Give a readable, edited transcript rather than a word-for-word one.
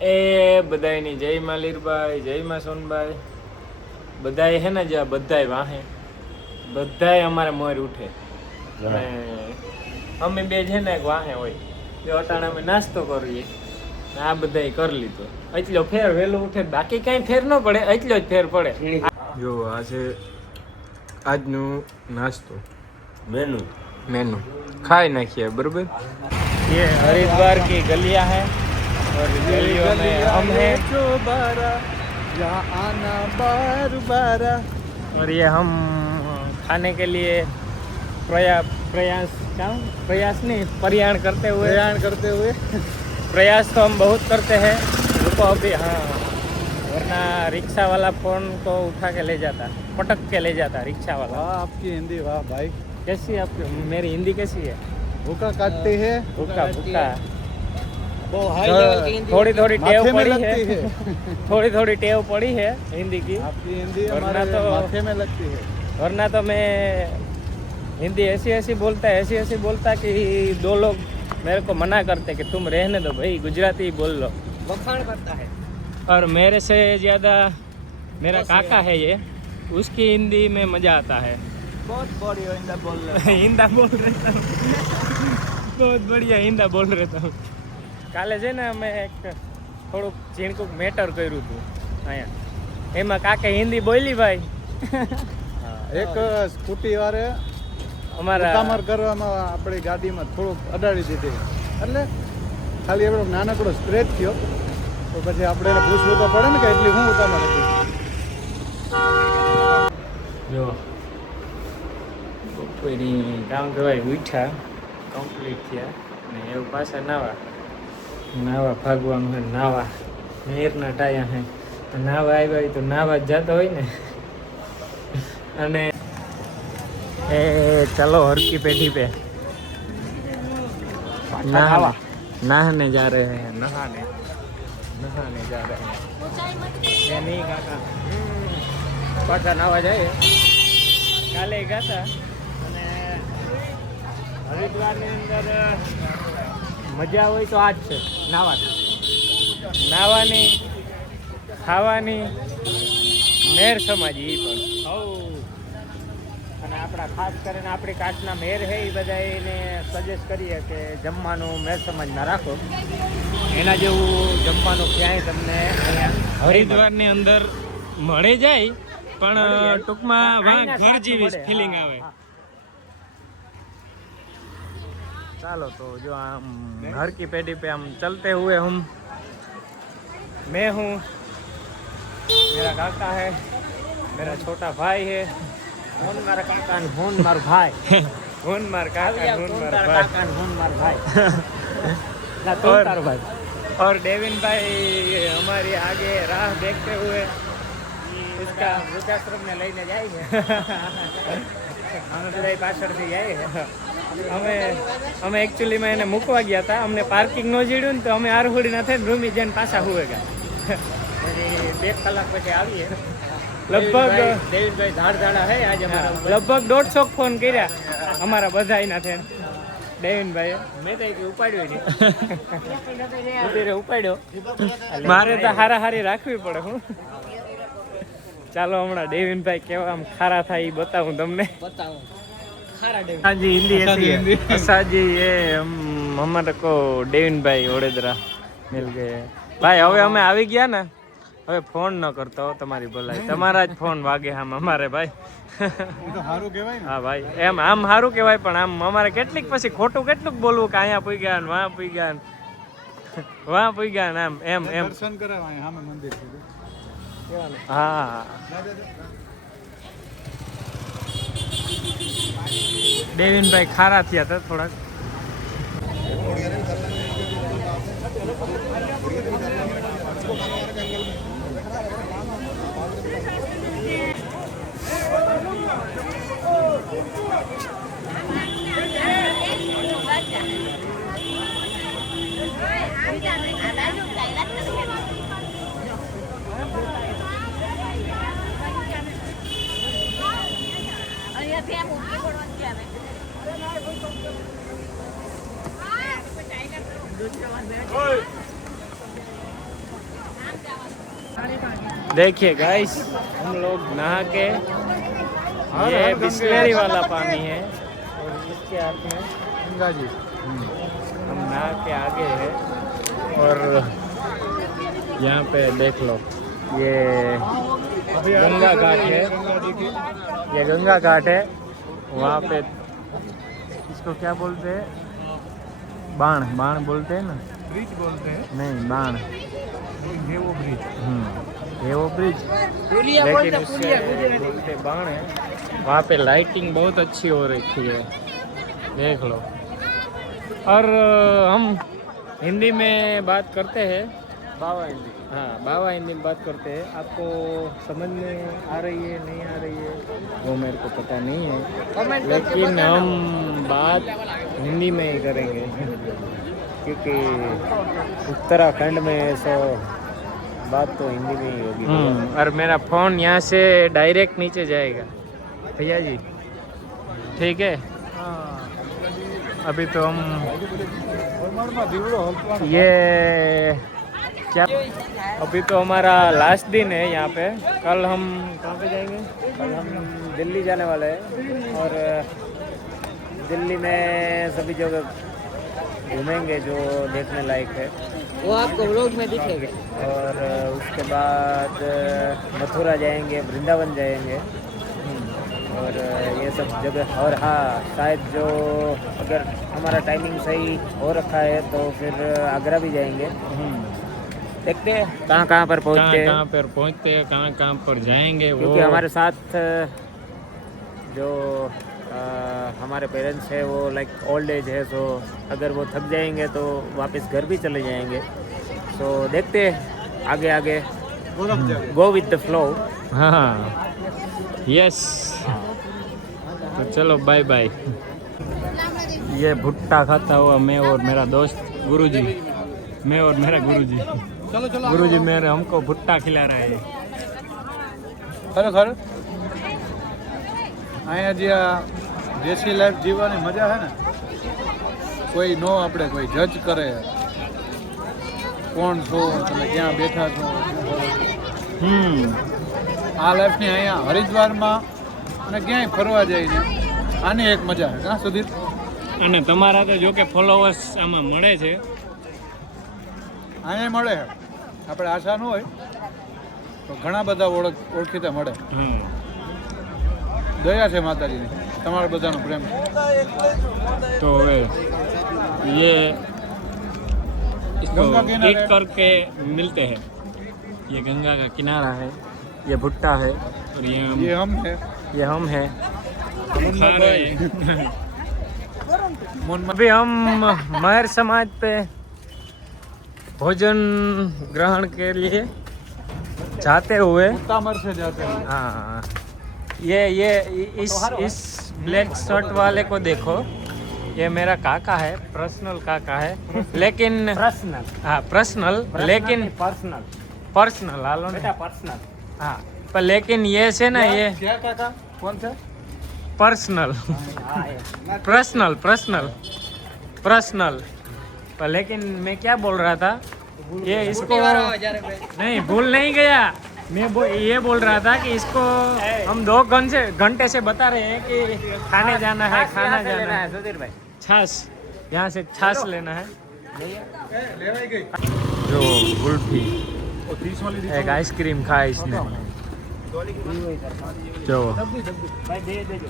એ બધાયની જય માં લીરબાઈ, જય માં સોનબાઈ. બધાય હે ને જ્યાં બધાય વાહે બધાય અમારે મોર ઉઠે અને અમે બે છે ને એક વાહે હોય જો અટાણે અમે નાસ્તો કરીએ આ બધાય કરી લીધો એટલો ફેર વહેલો ઉઠે બાકી કાંઈ ફેર ન પડે એટલો જ ફેર પડે. જો આ છે આજનું નાસ્તો મેનू खाई नाखिए बरोबर. ये हरिद्वार की गलियां हैं और गलियों में हम हैं जो बारा यहाँ आना बार बारा और ये हम खाने के लिए प्रयास नहीं प्रयाण करते हुए प्रयास तो हम बहुत करते हैं. रुको अभी हाँ वरना रिक्शा वाला फोन को उठा के ले जाता पटक के ले जाता रिक्शा वाला. वाह आपकी हिंदी वाह भाई. कैसी आपकी मेरी हिंदी कैसी है? भूखा काटते हैं भूखा भूखा वो हाई लेवल की हिंदी थोड़ी थोड़ी टेव माथे में पड़ी लगती है है. थोड़ी थोड़ी टेव पड़ी है हिंदी की. आपकी हिंदी वरना हमारे तो- माथे में लगती है. वरना तो मैं हिंदी ऐसी बोलता कि दो लोग मेरे को मना करते कि तुम रहने दो भाई गुजराती बोल लो. वखाण करता है. और मेरे से ज़्यादा मेरा काका है ये उसकी हिंदी में मज़ा आता है. बहुत बढ़िया हिंदी बोल रहे हिंदा बोल रहता हूँ बहुत बढ़िया हिंदा बोल रहता हूँ. કાલે છે ને અમે એક થોડુંક ઝીણકુંક મેટર કર્યું હતું અહીંયા એમાં કાકે હિન્દી બોલી ભાઈ. એક સ્કૂટી વાળે અમારા ઉતામર કરવામાં આપણી ગાડીમાં થોડુંક અડાડી દીધી એટલે ખાલી એવડો નાનકડો સ્ક્રેચ થયો તો પછી આપણે એને પૂછવું તો પડે ને કે એટલી હું ઉતામર હતી. જો બપોરની કામ કહેવાય ઉઠ્યા કમ્પ્લીટ થયા ને એવું પાછા નાવા ભાગવાનું હોય નાવા નહેરના ટાયા હે તો નાવા આવ્યા હોય તો નાવા જ જતા હોય ને અને એ ચલો હરકી પેઢી पे नहाने जा रहे हैं नहाने जा रहे हैं. ये नहीं काका પાછા નાવા જાય કાલે ગયા અને હરિદ્વારની અંદર મજા હોય તો આજ છે નાવાની ખાવાની મેર સમાજી એ પણ અને આપણા ખાસ કરીને આપણી કાચના મેર છે એ બધા એને સજેસ્ટ કરીએ કે જમવાનું મેર સમાજમાં રાખો એના જેવું જમવાનું ક્યાંય તમને હરિદ્વારની અંદર મળે જાય પણ ટૂંકમાં ઘર જેવી ફિલિંગ આવે. चलो तो जो हम घर की पेढ़ी पे हम चलते हुए मैं हूँ मेरा काका है मेरा छोटा भाई है होन मार काका ने होन मार भाई होन मार काका होन मार भाई काका ने होन मार भाई ना तो तार भाई और डेविन भाई हमारी आगे राह देखते हुए इसका વૃદ્ધાશ્રમ ને લઈને જાય છે. અમે બધા પાછળથી જાય અમે એકચ્યુઅલીમાં એને મૂકવા ગયા હતા અમને પાર્કિંગ ન જીડ્યું ને તો અમે આરહોડી ના થઈને રૂમી જઈને પાછા હુએ ગયા. પછી 2 કલાક પછી આવીએ. લગભગ દેવીનભાઈ ધાડધાડા હે આજે અમારા લગભગ 150 ફોન કર્યા અમારા બધા એના થઈને ડેવિનભાઈએ. મેં તો ઉપાડ્યો ઉતરે ઉપાડ્યો મારે તો હારી રાખવી પડે. હું ચાલો હમણાં डेविनભાઈ કેવા આમ ખારા થાય એ बताऊं તમને. बताऊं खारा डेविन. हाँ जी हिंदी ऐसी है. ऐसा जी ये हमारे को डेविनભાઈ ઓડેદરા मिल गए भाई. હવે અમે આવી ગયા ને હવે ફોન ન કરતો તમારી ભલાઈ તમારા જ ફોન વાગે આમ અમારે ભાઈ. એ તો સારું કહેવાય ને. હા ભાઈ એમ આમ સારું કહેવાય પણ આમ અમારે કેટલીક પછી ખોટું કેટલુંક બોલવું કે અહીંયા પૂઈ ગયા ને વાં પૂઈ ગયા ને વાં પૂઈ ગયા ને એમ એમ એમ. દર્શન કરાવાય સામે મંદિર સુધી. હા डेविनભાઈ ખારા થયા હતા થોડાક. देखिए गाइस, हम लोग नहा के, ये बिस्लेरी वाला पानी है और इसके हाथ में गंगा जी। हम नहा के आगे है और यहाँ पे देख लो, ये गंगा घाट है, ये गंगा घाट है। वहाँ पे इसको क्या बोलते हैं, बाण बोलते हैं ना, ब्रिज बोलते हैं। नहीं बाण, ये वो ब्रिज। ये वो ब्रिज, लेकिन उससे बोलते बाण है। वहाँ पे लाइटिंग बहुत अच्छी हो रखी है, देख लो। और हम हिंदी में बात करते हैं, बाबा हिंदी। हाँ बाबा हिंदी में बात करते हैं। आपको समझ में आ रही है नहीं आ रही है वो मेरे को पता नहीं है, लेकिन हम बात हिंदी में ही करेंगे क्योंकि उत्तराखंड में सो बात तो हिंदी में ही होगी। और मेरा फ़ोन यहाँ से डायरेक्ट नीचे जाएगा भैया जी, ठीक है। अभी तो हम ये क्या, अभी तो हमारा लास्ट दिन है यहाँ पे। कल हम कहाँ पे जाएंगे? कल हम दिल्ली जाने वाले हैं और दिल्ली में सभी जगह घूमेंगे जो देखने लायक है, वो आपको व्लॉग में दिखेगा। और उसके बाद मथुरा जाएंगे, वृंदावन जाएंगे और ये सब जगह। और हाँ, शायद जो अगर हमारा टाइमिंग सही हो रखा है तो फिर आगरा भी जाएंगे। देखते हैं कहाँ पर पहुँचते हैं, कहाँ पर जाएंगे। क्योंकि हमारे साथ जो हमारे पेरेंट्स है वो लाइक ओल्ड एज है, सो अगर वो थक जाएंगे तो वापस घर भी चले जाएंगे। सो देखते हैं आगे गो विद द फ्लो। हाँ यस, तो चलो बाय बाय। ये भुट्टा खाता हुआ मैं और मेरा दोस्त गुरुजी, मैं और मेरा गुरुजी। गुरुजी मेरे हमको भुट्टा खिला रहा है। ખરેખર અહીંયા જે આ દેશી લાઈફ જીવવાની મજા છે ને, કોઈ નો આપણે કોઈ જજ કરે કોણ છો, તમે ક્યાં બેઠા છો, આ લાઈફની અહીંયા હરિદ્વારમાં અને ક્યાંય ફરવા જઈને આની એક મજા છે હા સુધીર. અને તમારા તો જો કે ફોલોવર્સ આમાં મળે છે, અહીંયા મળે છે. આપણે આશા ન હોય તો ઘણા બધા ઓળખીતા મળે. દયા છે માતાજીની, તમારા બધાનો પ્રેમ. तो ये इसको गंगा किनारे टिक करके मिलते हैं। ये गंगा का किनारा है, ये भुट्टा है और ये हम है हम है। मुन्ना भाई। अभी हम महर समाज पे भोजन ग्रहण के लिए जाते हुए, तामर से जाते हैं. हाँ ये इस ब्लैक शर्ट वाले को देखो, ये मेरा काका है, पर्सनल काका है, लेकिन पर्सनल, हाँ पर्सनल, लेकिन पर्सनल हालो ने, पर्सनल। हाँ पर लेकिन ये से ना ये क्या काका कौन सा पर्सनल पर्सनल पर लेकिन मैं क्या बोल रहा था, ये इसको नहीं भूल नहीं गया, मैं ये बोल रहा था कि इसको हम 2 घंटे से बता रहे हैं कि खाने जाना है, खाना जाना है। सुधीर भाई छाछ यहाँ से छाछ लेना है। लेवाई गई जो कुल्फी, वो 30 वाली एक आइसक्रीम खाया इसने, जो भाई दे दे जो